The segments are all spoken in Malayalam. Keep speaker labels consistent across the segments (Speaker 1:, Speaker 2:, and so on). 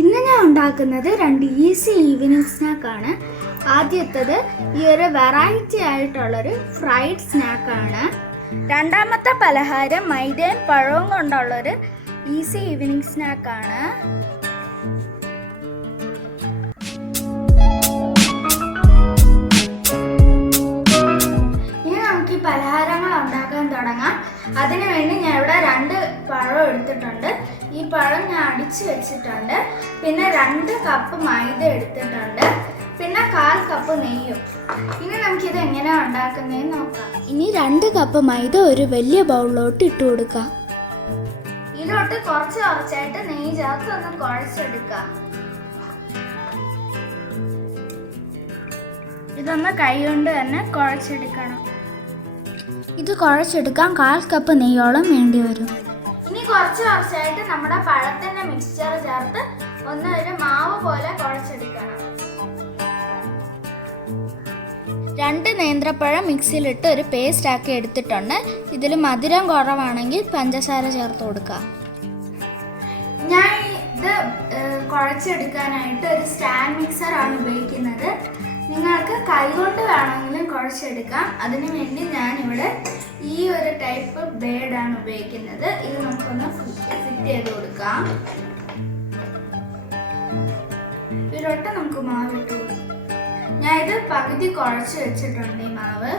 Speaker 1: ഇന്ന് ഞാൻ ഉണ്ടാക്കുന്നത് രണ്ട് ഈസി ഈവനിങ് സ്നാക്കാണ് ആദ്യത്തത് ഈ ഒരു വെറൈറ്റി ആയിട്ടുള്ളൊരു ഫ്രൈഡ് സ്നാക്കാണ് രണ്ടാമത്തെ പലഹാരം മൈദയും പഴവും കൊണ്ടുള്ളൊരു ഈസി ഈവനിങ് സ്നാക്കാണ് ഇനി നമുക്ക് ഈ പലഹാരങ്ങൾ ഉണ്ടാക്കാൻ തുടങ്ങാം. അതിനുവേണ്ടി ഞാൻ ഇവിടെ രണ്ട് പഴം എടുത്തിട്ടുണ്ട്. ഈ പഴം ഞാൻ അടിച്ചു വെച്ചിട്ടുണ്ട്. പിന്നെ രണ്ട് കപ്പ് മൈദ എടുത്തിട്ടുണ്ട്. പിന്നെ കാൽ കപ്പ് നെയ്യും. ഇനി നമുക്ക് ഇത് എങ്ങനെയാണ് ഉണ്ടാക്കുന്നതെന്ന് നോക്കാം. ഇനി രണ്ട് കപ്പ് മൈദ ഒരു വലിയ ബൗളിലോട്ട് ഇട്ട് കൊടുക്കാം. ഇതിലോട്ട് കുറച്ച് കുറച്ചായിട്ട് നെയ്യ് ചേർത്ത് ഒന്ന് കുഴച്ചെടുക്കാം. ഇതൊന്ന് കൈ കൊണ്ട് തന്നെ കുഴച്ചെടുക്കണം. ഇത് കുഴച്ചെടുക്കാൻ കാൽ കപ്പ് നെയ്യോളം വേണ്ടി വരും. കുറച്ച് കുറച്ചായിട്ട് നമ്മുടെ പഴത്തിന്റെ മിക്സ്ചർ ചേർത്ത് ഒന്ന് ഒരു മാവ് പോലെ കുഴച്ചെടുക്കണം രണ്ട് നേന്ത്രപ്പഴം മിക്സിയിലിട്ട് ഒരു പേസ്റ്റ് ആക്കി എടുത്തിട്ടുണ്ട്. ഇതിൽ മധുരം കുറവാണെങ്കിൽ പഞ്ചസാര ചേർത്ത് കൊടുക്കുക. ഞാൻ ഇത് കുഴച്ചെടുക്കാനായിട്ട് ഒരു സ്റ്റാൻഡ് മിക്സർ ആണ് ഉപയോഗിക്കുന്നത്. നിങ്ങൾക്ക് കൈകൊണ്ട് വേണമെങ്കിലും കുഴച്ചെടുക്കാം. അതിനു വേണ്ടി ഞാനിവിടെ ഈ ഒരു ടൈപ്പ് ബേഡാണ് ഉപയോഗിക്കുന്നത്. ഇത് നമുക്കൊന്ന് ഫിറ്റ് ചെയ്ത് കൊടുക്കാം. ഇതിലോട്ട് നമുക്ക് മാവ് ഇട്ട് ഞാൻ ഇത് പകുതി കുഴച്ച് വെച്ചിട്ടുണ്ട് ഈ മാവ്.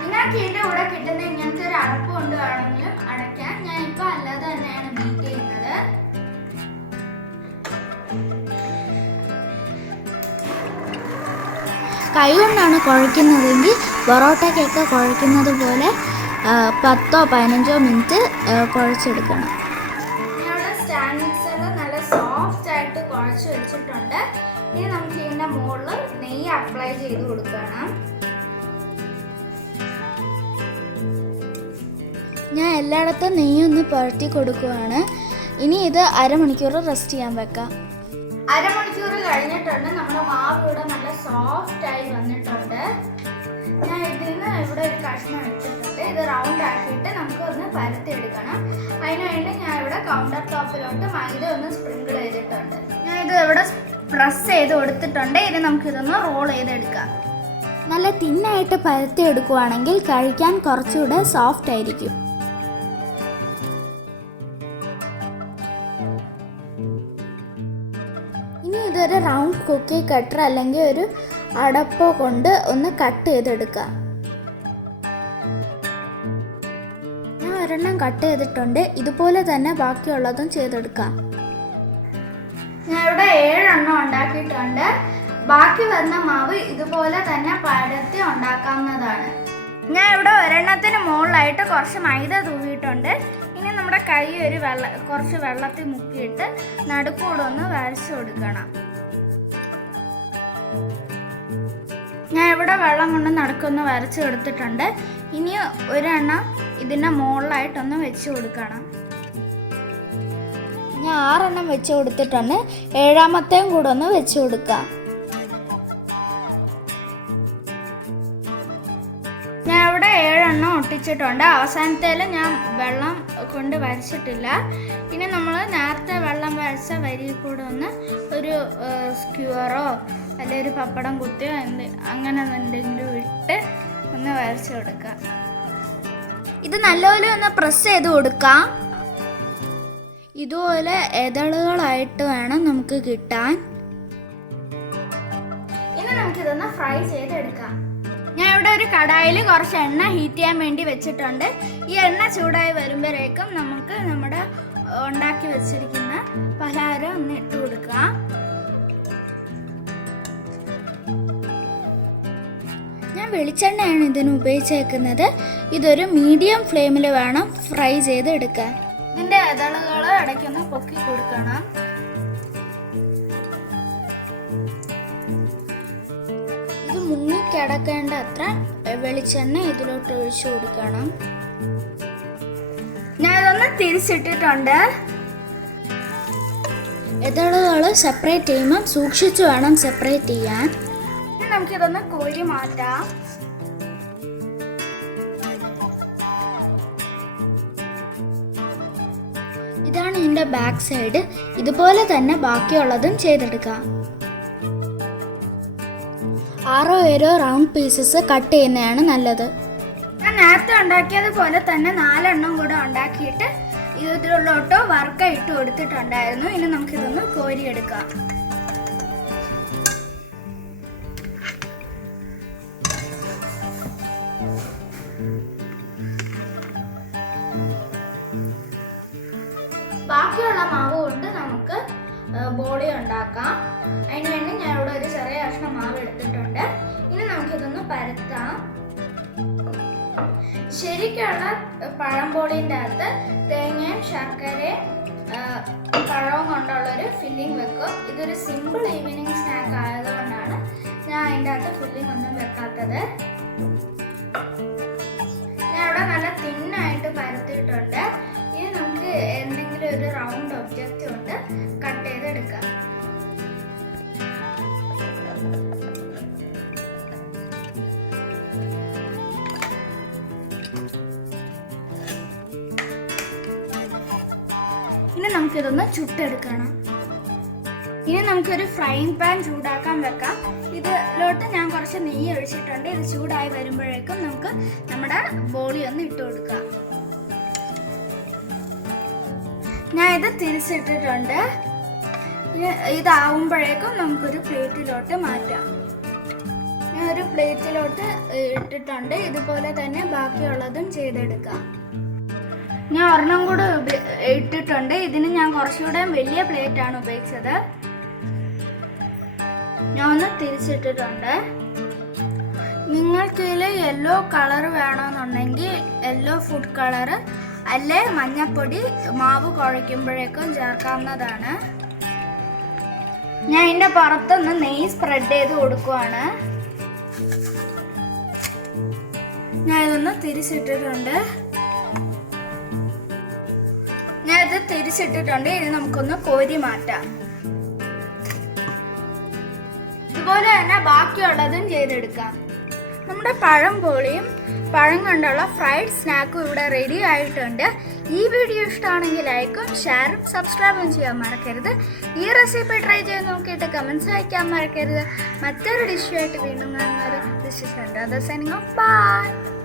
Speaker 1: നിങ്ങൾക്ക് ഇതിന്റെ കൂടെ കിട്ടുന്ന ഇങ്ങനത്തെ ഒരു അടപ്പ് കൊണ്ട് വേണമെങ്കിലും അടയ്ക്കാൻ ഞാൻ ഇപ്പം അല്ലാതെ തന്നെയാണ് ബീറ്റ് ചെയ്യുന്നത്. കൈ കൊണ്ടാണ് കുഴയ്ക്കുന്നതെങ്കിൽ പൊറോട്ടയ്ക്കൊക്കെ കുഴയ്ക്കുന്നത് പോലെ പത്തോ പതിനഞ്ചോ മിനിറ്റ് കുഴച്ചെടുക്കണം. ഞാൻ സ്റ്റാൻഡ് മിക്സറിൽ നല്ല സോഫ്റ്റ് ആയിട്ട് കുഴച്ച് വെച്ചിട്ടുണ്ട്. ഇനി നമുക്ക് ഇതിന്റെ മുകളിൽ നെയ്യ് അപ്ലൈ ചെയ്ത് കൊടുക്കണം. ഞാൻ എല്ലായിടത്തും നെയ്യൊന്ന് പുരട്ടി കൊടുക്കുവാണ്. ഇനി ഇത് അരമണിക്കൂർ റെസ്റ്റ് ചെയ്യാൻ വെക്കാം. അരമണിക്കൂർ കഴിഞ്ഞിട്ടുണ്ട്. നമ്മുടെ മാവ് ഇവിടെ നല്ല സോഫ്റ്റ് ആയി വന്നിട്ടുണ്ട്. ഞാൻ ഇതിൽ നിന്ന് ഇവിടെ ഒരു കഷ്ണം എടുത്തിട്ടുണ്ട് ഇത് റൗണ്ട് ആക്കിയിട്ട് നമുക്ക് ഒന്ന് പരത്തി എടുക്കണം അതിനുവേണ്ടി ഞാൻ ഇവിടെ കൗണ്ടർ ടോപ്പിലോട്ട് മൈദ ഒന്ന് സ്പ്രിങ്കിൾ ചെയ്തിട്ടുണ്ട്. ഞാൻ ഇത് ഇവിടെ പ്രസ് ചെയ്ത് കൊടുത്തിട്ടുണ്ട്. ഇനി നമുക്കിതൊന്ന് റോൾ ചെയ്തെടുക്കാം. നല്ല തിന്നായിട്ട് പരത്തി എടുക്കുവാണെങ്കിൽ കഴിക്കാൻ കുറച്ചുകൂടെ സോഫ്റ്റ് ആയിരിക്കും. ഇതൊരു റൗണ്ട് കുക്കി കട്ടർ അല്ലെങ്കിൽ ഒരു അടപ്പോ കൊണ്ട് ഒന്ന് കട്ട് ചെയ്തെടുക്കുക ഞാൻ ഒരെണ്ണം കട്ട് ചെയ്തിട്ടുണ്ട്. ഇതുപോലെ തന്നെ ബാക്കിയുള്ളതും ചെയ്തെടുക്കാം. ഞാൻ ഇവിടെ ഏഴെണ്ണം ഉണ്ടാക്കിയിട്ടുണ്ട്. ബാക്കി വന്ന മാവ് ഇതുപോലെ തന്നെ പരത്തി ഉണ്ടാക്കാവുന്നതാണ്. ഞാൻ ഇവിടെ ഒരെണ്ണത്തിന് മുകളിലായിട്ട് കുറച്ച് മൈദ തൂവിയിട്ടുണ്ട്. ഇനി നമ്മുടെ കൈ ഒരു വെള്ള കുറച്ച് വെള്ളത്തിൽ മുക്കിയിട്ട് നടുക്കൂടെ ഒന്ന് വരച്ചു കൊടുക്കണം. ഞാൻ ഇവിടെ വെള്ളം കൊണ്ട് നടക്കൊന്ന് വരച്ച് കൊടുത്തിട്ടുണ്ട് ഇനി ഒരെണ്ണം ഇതിന്റെ മുകളിലായിട്ടൊന്ന് വെച്ച് കൊടുക്കണം. ഞാൻ ആറെണ്ണം വെച്ച് കൊടുത്തിട്ടുണ്ട്. ഏഴാമത്തെയും കൂടെ ഒന്ന് വെച്ച് കൊടുക്കാം. ഞാൻ ഇവിടെ ഏഴെണ്ണം ഒട്ടിച്ചിട്ടുണ്ട്. അവസാനത്തേൽ ഞാൻ വെള്ളം കൊണ്ട് വരച്ചിട്ടില്ല. ഇനി നമ്മൾ നേരത്തെ വെള്ളം വരച്ച വരിയിൽ കൂടെ ഒന്ന് ഒരു സ്ക്യൂറോ അല്ലെങ്കിൽ ഒരു പപ്പടം കുത്തിയോ എന്ത് അങ്ങനെ എന്തെങ്കിലും ഇട്ട് ഒന്ന് വരച്ച് കൊടുക്കുക ഇത് നല്ലപോലെ ഒന്ന് പ്രസ് ചെയ്ത് കൊടുക്കാം. ഇതുപോലെ എതളുകളായിട്ട് വേണം നമുക്ക് കിട്ടാൻ. ഇനി നമുക്കിതൊന്ന് ഫ്രൈ ചെയ്തെടുക്കാം. ഞാൻ ഇവിടെ ഒരു കടായിൽ കുറച്ച് എണ്ണ ഹീറ്റ് ചെയ്യാൻ വേണ്ടി വെച്ചിട്ടുണ്ട്. ഈ എണ്ണ ചൂടായി വരുമ്പോഴേക്കും നമുക്ക് നമ്മുടെ ഉണ്ടാക്കി വെച്ചിരിക്കുന്ന പലഹാരം ഒന്ന് ഇട്ട് കൊടുക്കാം. ഞാൻ വെളിച്ചെണ്ണയാണ് ഇതിന് ഉപയോഗിച്ചേക്കുന്നത്. ഇതൊരു മീഡിയം ഫ്ലെയിമിൽ വേണം ഫ്രൈ ചെയ്ത് എടുക്കാൻ ഇതിന്റെ ഇതളുകൾ ഇടയ്ക്കൊന്ന് പൊക്കി കൊടുക്കണം. ഇത് മുങ്ങിക്കിടക്കേണ്ട അത്ര വെളിച്ചെണ്ണ ഇതിലോട്ട് ഒഴിച്ചു കൊടുക്കണം. ഞാൻ ഇതൊന്ന് തിരിച്ചിട്ടിട്ടുണ്ട്. ഇതളുകൾ സെപ്പറേറ്റ് ചെയ്യുമ്പം സൂക്ഷിച്ചു വേണം സെപ്പറേറ്റ് ചെയ്യാൻ. നമുക്കിതൊന്ന് കോരി മാറ്റാം. ഇതാണ് ഇതിന്റെ ബാക്ക് സൈഡ്. ഇതുപോലെ തന്നെ ബാക്കിയുള്ളതും ചെയ്തെടുക്കാം ആറോ ഏഴോ റൗണ്ട് പീസസ് കട്ട് ചെയ്യുന്നതാണ് നല്ലത്. ഞാൻ നേരത്തെ ഉണ്ടാക്കിയതുപോലെ തന്നെ നാലെണ്ണം കൂടെ ഉണ്ടാക്കിയിട്ട് ഇതിലോട്ടോ വറുക്ക ഇട്ട് കൊടുത്തിട്ടുണ്ടായിരുന്നു. ഇനി നമുക്കിതൊന്ന് കോരിയെടുക്കാം. ഉണ്ടാക്കാം. അതിന് വേണ്ടി ഞാൻ ഇവിടെ ഒരു ചെറിയ കഷ്ണം മാവ് എടുത്തിട്ടുണ്ട്. ഇനി നമുക്കിതൊന്ന് പരത്താം. ശരിക്കുള്ള പഴംപൊടിന്റെ അകത്ത് തേങ്ങയും ശർക്കരയും പഴവും കൊണ്ടുള്ളൊരു ഫില്ലിംഗ് വെക്കും. ഇതൊരു സിമ്പിൾ ഈവനിങ് സ്നാക്ക് ആയതുകൊണ്ടാണ് ഞാൻ അതിന്റെ അകത്ത് ഫില്ലിംഗ് ഒന്നും വെക്കാത്തത്. ഞാൻ ഇവിടെ നല്ല തിന്നായിട്ട് പരത്തിയിട്ടുണ്ട്. ഇനി നമുക്ക് എന്തെങ്കിലും ഒരു റൗണ്ട് ഒബ്ജക്റ്റ് കൊണ്ട് കട്ട് ചെയ്തെടുക്കാം. ഇനി നമുക്കിതൊന്ന് ചുട്ടെടുക്കണം. ഇനി നമുക്കൊരു ഫ്രൈങ് പാൻ ചൂടാക്കാൻ വെക്കാം. ഇതിലോട്ട് ഞാൻ കുറച്ച് നെയ്യ് ഒഴിച്ചിട്ടുണ്ട്. ഇത് ചൂടായി വരുമ്പോഴേക്കും നമുക്ക് നമ്മുടെ ബോളി ഒന്ന് ഇട്ട് കൊടുക്കാം. ഞാൻ ഇത് തിരിച്ചിട്ടിട്ടുണ്ട്. ഇതാവുമ്പോഴേക്കും നമുക്കൊരു പ്ലേറ്റിലോട്ട് മാറ്റാം. ഞാൻ ഒരു പ്ലേറ്റിലോട്ട് ഇട്ടിട്ടുണ്ട്. ഇതുപോലെ തന്നെ ബാക്കിയുള്ളതും ചെയ്തെടുക്കാം. ഞാൻ ഒരെണ്ണം കൂടെ ഇട്ടിട്ടുണ്ട്. ഇതിന് ഞാൻ കുറച്ചുകൂടെ വലിയ പ്ലേറ്റ് ആണ് ഉപയോഗിച്ചത്. ഞാൻ ഒന്ന് തിരിച്ചിട്ടിട്ടുണ്ട്. നിങ്ങൾക്ക് ഇതിൽ യെല്ലോ കളർ വേണമെന്നുണ്ടെങ്കിൽ യെല്ലോ ഫുഡ് കളർ അല്ലെ മഞ്ഞപ്പൊടി മാവ് കുഴയ്ക്കുമ്പോഴേക്കും ചേർക്കാവുന്നതാണ്. ഞാൻ ഇതിന്റെ പുറത്തൊന്ന് നെയ്യ് സ്പ്രെഡ് ചെയ്ത് കൊടുക്കുവാണ്. ഞാൻ ഇതൊന്ന് തിരിച്ചിട്ടിട്ടുണ്ട്. തിരിച്ചിട്ടിട്ടുണ്ട്. ഇനി നമുക്കൊന്ന് കോരി മാറ്റാം. ഇതുപോലെ തന്നെ ബാക്കിയുള്ളതും ചെയ്തെടുക്കാം. നമ്മുടെ പഴം പോളിയും പഴം കൊണ്ടുള്ള ഫ്രൈഡ് സ്നാക്കും ഇവിടെ റെഡി ആയിട്ടുണ്ട്. ഈ വീഡിയോ ഇഷ്ടമാണെങ്കിൽ ലൈക്കും ഷെയറും സബ്സ്ക്രൈബും ചെയ്യാൻ മറക്കരുത്. ഈ റെസിപ്പി ട്രൈ ചെയ്ത് നോക്കിയിട്ട് കമൻസ് അയക്കാൻ മറക്കരുത്. മറ്റൊരു ഡിഷുമായിട്ട് വീണ്ടും കാണുന്നത് ദിസ് ബൈ